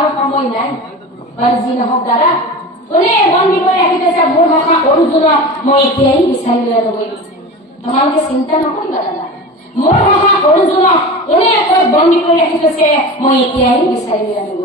আৰু সময় নাই বাৰু যি নহওক দাদা কোনে বন্দী কৰি ৰাখি থৈছে মোৰ ভাষা অৰ্জুনক মই এতিয়াই বিচাৰি লৈ আনিব তোমালোকে চিন্তা নকৰিবা দাদা মোৰ ভাষা অৰ্জুনক কোনে বন্দী কৰি ৰাখি থৈছে মই এতিয়াই বিচাৰি লৈ আনিব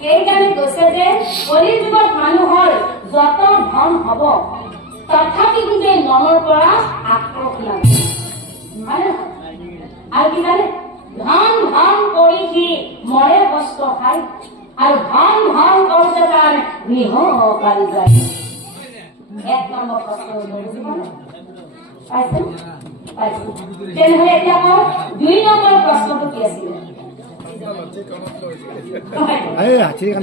সেইকাৰণে কৈছে যে কলিৰ যুগত মানুহৰ যত ধন হব তথাপি কিন্তু এই মনৰ পৰা আক্ৰোশ নাহে আৰু কি জানে ধন ধন কৰি সি মৰে কষ্ট খায় আৰু ধন ধন কৰোঁতে তাৰ গৃহ পাৰি যায় এক নম্বৰ প্ৰশ্ন পাইছে তেনেহলে এতিয়া মই 2 নম্বৰ প্ৰশ্নটো কি আছিলে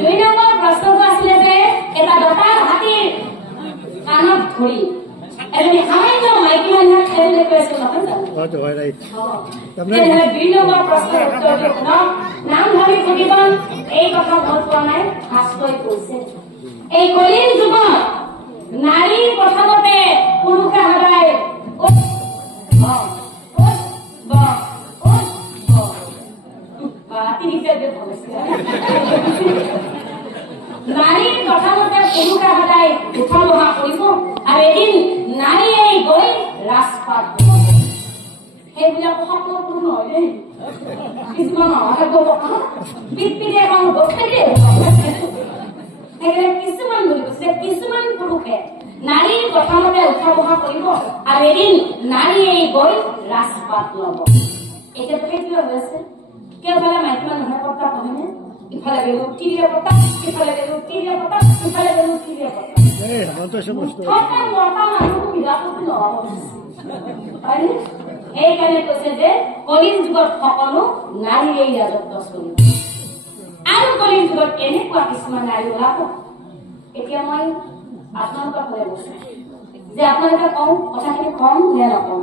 2 নম্বৰ প্ৰশ্নটো আছিলে যে এটা দতাৰ হাতীৰ কাণত ধৰি এজনী সামান্য মাইকী মানুহক খেলিলে কৈছিল নহয় জানো তেনেহলে 2 নম্বৰ প্ৰশ্নৰ উত্তৰ দিয়ক নাম ধৰি সুধিবন এই কথা মত পোৱা নাই শাস্ত্ৰই কৈছে এই কলিৰ যুগত নাৰীৰ প্ৰথমতে পুৰুষে সদায় নাৰীৰ প্ৰথমতে পুৰুষে সদায় উঠা বহা কৰিব আৰু এদিন নাৰীয়ে গৈ ৰাজপাট সেইবিলাক সপোন পূৰ্ণ হয় দেই কিছুমান কিছুমান কিছুমান পুৰুষে নাৰীৰ প্ৰথমতে উঠা বহা কৰিব আৰু এদিন নাৰীয়ে গৈ ৰাজপাট লব এতিয়াতো সেইটোৱে হৈ আছে কেওফালে মাইকী মানুহে পতা কমেনে ইফালে গেলো তিৰিয়ে পতা ইফালে গেলো তিৰিয়ে পতা ইফালে গেলো তিৰিয়ে পতা এইকাৰণে কৈছে যে কলিৰ যুগত সকলো নাৰীয়ে ৰাজত্ব চলিব আৰু কলিৰ যুগত এনেকুৱা কিছুমান নাৰী ওলাব এতিয়া মই আপোনালোকৰ ফালে গৈছো যে আপোনালোকে কওঁ কথাখিনি কম নে নকওঁ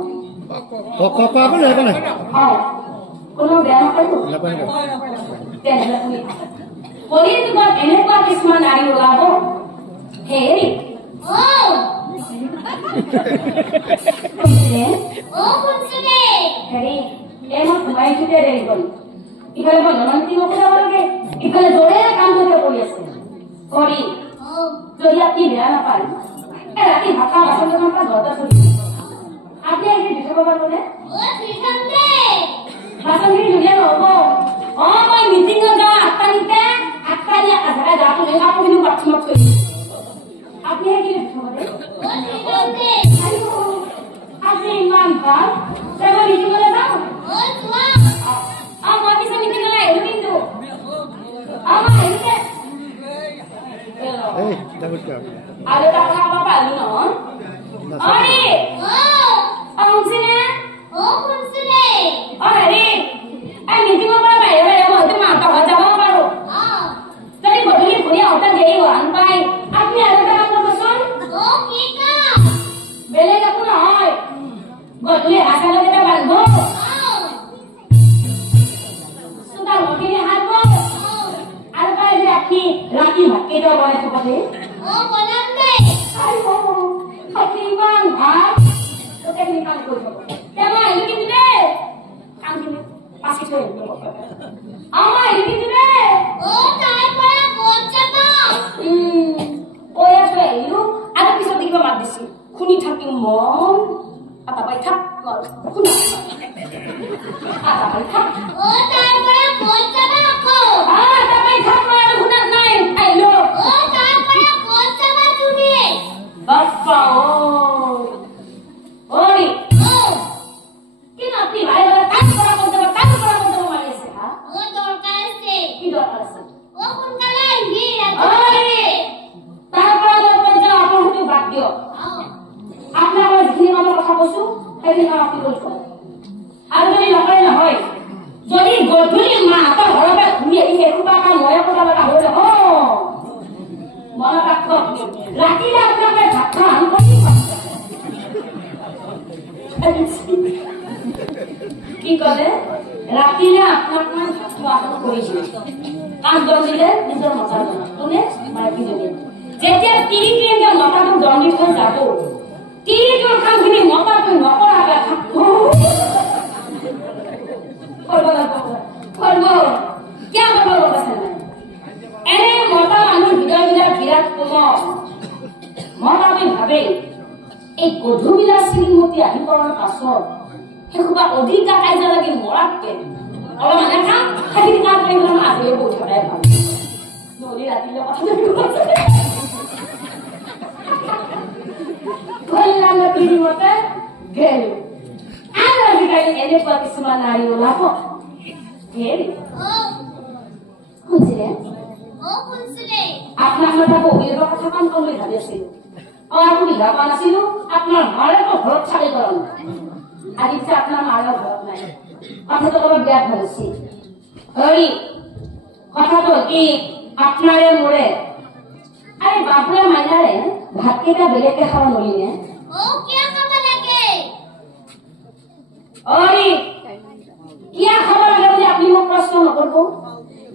কোনো বেয়া নকৰিব কলিৰ যুগত এনেকুৱা কিছুমান নাৰী ওলাব হেৰি ইফালে মই ধনন্তি নকৰাব লাগে ইফালে জোৰে কাম কৰি আছে কৰি যদি আপুনি বেয়া নাপায় ৰাতি ভাষা বাচন পৰা ঘৰতে চলি আপুনি আহি দি থব পাৰিবনে বাচনখিনি ধুলে নহব মই মিটিঙত যাওঁ 8:00 কাপোৰখিনি বাথৰুমত থৈ আপুনি আহি দি থব আজি ইমান ভাল মই মিটিঙলৈ যাওঁ মই পিছত মিটিঙলৈ আহিলো কিন্তু আৰু এটা কথা কব পাৰিলো নহয় হেৰি মিটিঙৰ পৰা বাহিৰলৈ মইতো মাহঁতৰ ঘৰত যাব পাৰো যদি গধূলি ঘূৰি আহোঁতে দেৰি হোৱা পাই আপুনি আৰু এটা কাম কৰিবচোন বেলেগ একো নহয় গধূলি হাতৰ এটা বান্ধব চোতাল ঘৰখিনি সাৰিব আৰু পাৰিলে আপুনি ৰাতি ভাত কেইটা বনাই থব দেই ইমান ভাল গোটেইখিনি কাম কৰি থব মই আহিলো কিন্তু দেই কামখিনি পাছি থৈ আহিব আহিলো কিন্তু দেই কৈ আছো আহিলো আৰু পিছত দেখিব মাত দিছো শুনি থাকিম মন আটা পাই থাক শুনা আটা পাই থাক শুনা নাই আহিলো বাপ্পা ঐ কি নাতি ভাই কাম কৰা বন্ধ মাৰি আছে হা কি দৰকাৰ আছে তাৰ পৰা আপোনালোকে বাদ দিয়ক আপোনাৰ যিখিনি কামৰ কথা কৈছো সেইখিনি কাম আপুনি কৰি থব আৰু যদি নকৰে নহয় যদি গধূলি মাহঁতৰ ঘৰৰ পৰা ঘূৰি আহি এসোপা কাম ময়ে কৰিব লগা হৈ যাব মনত ৰাখক ৰাতিলে আপোনালোকে ভাত খোৱা কি কলে ৰাতিলে আপোনাক মই ভাত খোৱা কৰিছো কাম দিলে নিজৰ মতা কোনে মাইকীজনী যেতিয়া তিৰিটোৱে মতাটো দণ্ডি থৈ যাব তিৰিটোৰ কামখিনি মতাটো নকৰাকে এনে মতা মানুহ হৃদয়বিলাক বিৰাট কোমল মতাটোৱে ভাবে এই গধুবিলাক শ্ৰীমতী আহি পৰাৰ পাছত সেইসোপা অধিক কাইজা লাগি মৰাতকে অলপ মানে কাম সেইখিনি কাম কৰি আজৰি কৰি থকাই ভাল চলি ৰাতিলৈ কল্যাণ পিৰিমতে গেল আৰু আজিকালি এনেকুৱা কিছুমান নাৰী ওলাব শুনছিলে আপোনাক মই তাকো অভিযোগৰ কথা কাম কৰিম বুলি ভাবি আছিলো আৰু সুবিধা পোৱা নাছিলো আপোনাৰ মাৰেতো ঘৰত চাকৰি কৰা নাই আজি পিছে আপোনাৰ মাৰেও ঘৰত নাই কথাটো অলপ বেয়া ভাবিছি হৰি কথাটো কি আপনাৰে মোৰে আরে বাপরে মাইনারে ভাত কেটা বেলেগে খাওয়া নলিনে ও কিয়া খাবা লাগে ওই কিয়া খাবা লাগে বলে আপনি মোক প্রশ্ন নকরব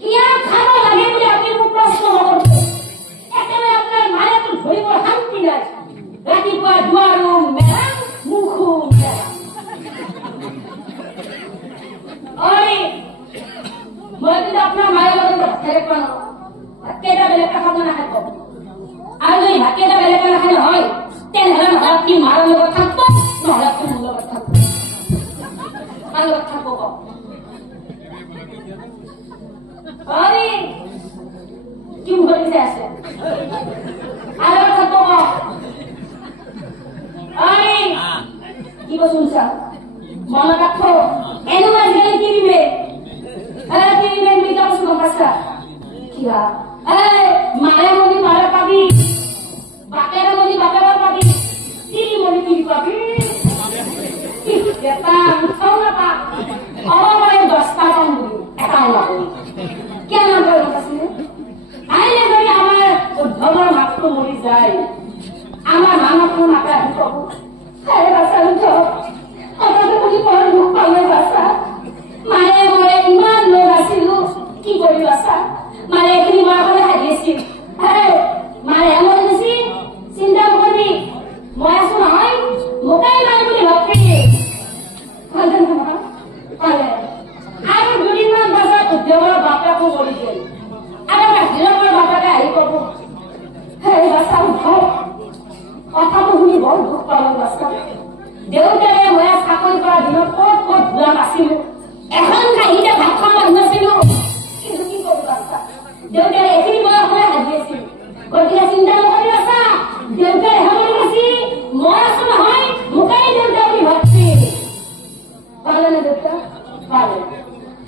কিয়া খাবা লাগে বলে আপনি মোক প্রশ্ন নকরব একেবারে আপনার মায়ে তো ধরিব শান্তি নাই রাতিপুয়া দুয়ারু মেলা মুখু মেলা ওই মই কিন্তু আপনার মায়ের লগত ফেরে পানো ভাতকেটা বেলেগে খাব না খাব আর যদি ভাতকেটা বেলেগে না খালে হয় তেনেহলে নহলে কি মাৰৰ লগত থাকব নহলে কি মোৰ লগত থাকব কাৰ লগত থাকব আৰে কি কৰিছে আছে আৰু থাকব আৰে কি বসুনছা মনত ৰাখো এনো আজিকালি কি দিবে মিটা বসু পাছা কিবা মাৰে মনি মাৰে পাবি বাপেৰে মনি বাপেৰে পাবি তিৰি মনি তিৰি পাবি এটা উঠাও নাপা অলপৰে 10টা কাম বুলি এটাও নাপাবি কেন নাপাবি আছিলে আইলে যদি আমাৰ উদ্ধৱৰ মাতটো মৰি যায় আমাৰ মানুহটো নাপায় আহি পাব আৰে বাছা উদ্ধৱ কথাটো বুলি বৰ দুখ পালে বাছা মাৰে মৰে ইমান লোক আছিলো কি কৰি বাছা মাৰে এখিনি মাৰবলৈ হাৰিছিল মাৰে মৰি গৈছি চিন্তা নকৰিবি মই আছো নহয় মোকাই মাৰে বুলি ভাবি আৰু দুদিনমান পাছত উদ্যোগৰ বাপেকো মৰি গল আৰু হিৰকৰ বাপেকে আহি কব হেৰি বাছা উঠক কথাটো শুনি বৰ দুখ পালো বাছা দেউতাৰে মই চাকৰি কৰা দিনত ক'ত ক'ত যোৱা নাছিলো এখন কাহিতে ভাত খাব নাছিলো কিন্তু কি কৰো বাছা দেউতাৰে এখিনি বয়স হৈ হাজি আছিল গতিকে চিন্তা নকৰি আছা দেউতাৰে হেৰি গৈছি মই আছো নহয় মোকাই দেউতা বুলি ভাবছি পালে নে দেউতা পালে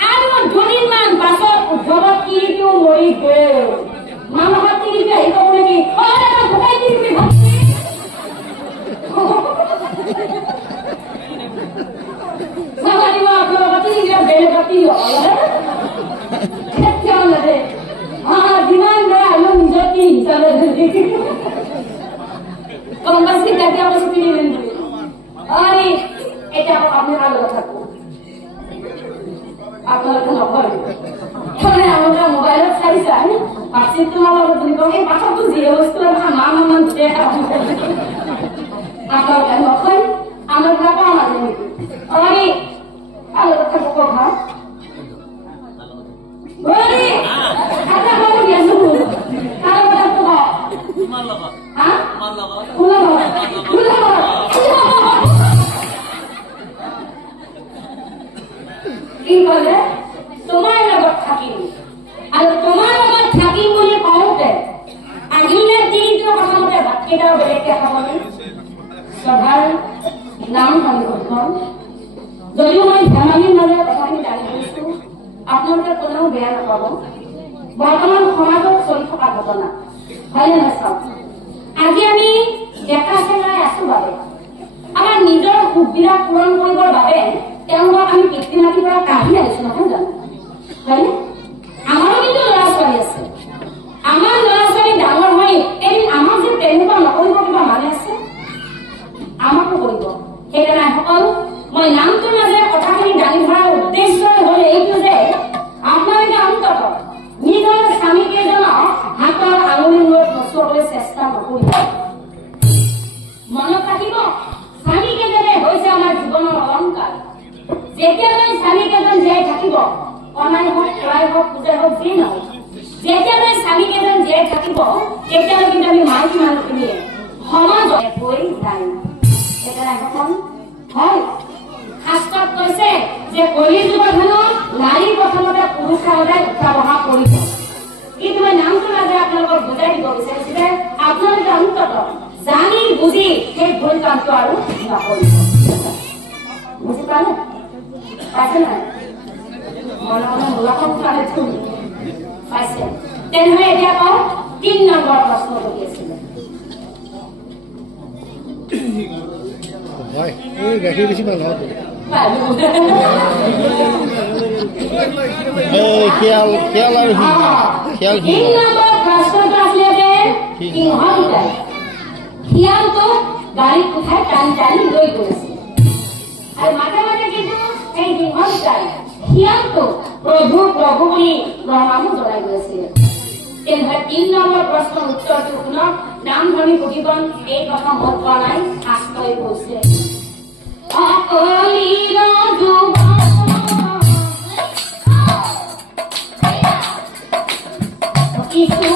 আৰু দুদিনমান পাছত উদ্ধৱৰ তিৰিটো মৰি গল মানুহৰ তিৰিটো আহি কব নেকি মোকাই তিৰি বুলি ভাবছি সামাজিক আপনাৰ তিৰিটা বেড়ে পাতি দে যিমান বেড়া হলো নিজৰ কি হিচাপে কম্পাসি কাটি অবশ্য কিনিলেন আরে এটা আপনি ভালো থাকবো আপনার নকর আমরা মোবাইলত চাই চাই পাশে তোমার লগত দিব এই পাছতো যে বস্তু মা মান দুটাই আপনার নকর আমার বাবা আমাদের আরে ভালো থাকবো কথা ওরে আটা ভালো গেছো ভালো থাকবো তোমার লগত হ্যাঁ তোমার লগত কি বলে তোমার লগত থাকিম আর তোমার লগত থাকিম বলে কওঁতে আজিলে দিনটো কথা মতে ভাত কেইটাও বেলেগকে খাবনি সভাৰ নাম সংগঠন যদিও মই ধেমালিৰ মাজেৰে কথাখিনি দাঙি ধৰিছো আপোনালোকে কোনেও বেয়া নাপাব বৰ্তমান সমাজত চলি থকা ঘটনা হয়নে নহয় চাওক আজি আমি ডেকা চেঙাই আছো বাবে আমাৰ নিজৰ সুখবিলাক পূৰণ কৰিবৰ বাবে তেওঁলোকক আমি পিতৃ মাতৃৰ পৰা কাঢ়ি আনিছো নহয় জানো হয়নে আমাৰো কিন্তু ল'ৰা ছোৱালী আছে আমাৰ ল'ৰা ছোৱালী ডাঙৰ হৈ এদিন আমাক যে তেনেকুৱা নকৰিব কিবা মানে আছে আমাকো কৰিব সেইকাৰণে সকল মই নামটোৰ মাজেৰে কথাখিনি দাঙি ধৰাৰ উদ্দেশ্য হল এইটো যে আপোনালোকে অন্তত নিজৰ স্বামীকেইজনক হাতৰ আঙুলি মূৰত নচুৱাবলৈ চেষ্টা নকৰিব মনত ৰাখিব স্বামীকেইজনে হৈছে আমাৰ জীৱনৰ অলংকাৰ যেতিয়ালৈ স্বামীকেইজন জীয়াই থাকিব অনাই হওক খুৱাই হওক পূজাই হওক যি নহওক যেতিয়ালৈ স্বামীকেইজন জীয়াই থাকিব তেতিয়ালৈ কিন্তু আমি মাইকী মানুহখিনিয়ে সমাজত হৈ যায় সেইকাৰণে হয় শাস্ত্ৰত কৈছে যে কলি যুগত হেনো নাৰী প্ৰথমতে পুৰুষে সদায় উঠা বহা কৰিব কিন্তু মই নামটো লাগে আপোনালোকক বুজাই দিব বিচাৰিছো যে আপোনালোকে অন্তত জানি বুজি সেই ভুল কামটো আৰু নকৰিব বুজি পালে পাইছে নাই মনে মনে মূলখন পালে পাইছে তেনেহ'লে এতিয়া কওঁ 3 নম্বৰ প্ৰশ্ন কৰি আছিলে গাখীৰ বেছি ভাল হ'ব শিয়ালটো গাড়ীত উঠাই টানি টানি লৈ গৈছে আৰু মাজে মাজে কিন্তু সেই সিংহকেইটাই শিয়ালটো প্ৰভু প্ৰভু বুলি প্ৰণামো জনাই গৈছিল তেনেহ'লে 3 নম্বৰ প্ৰশ্নৰ উত্তৰটো শুনক নামধনী ভগৱান এই কথা মত কৰা নাই শাস্ত্ৰই কৈছে অকলিৰ যুৱ কিছু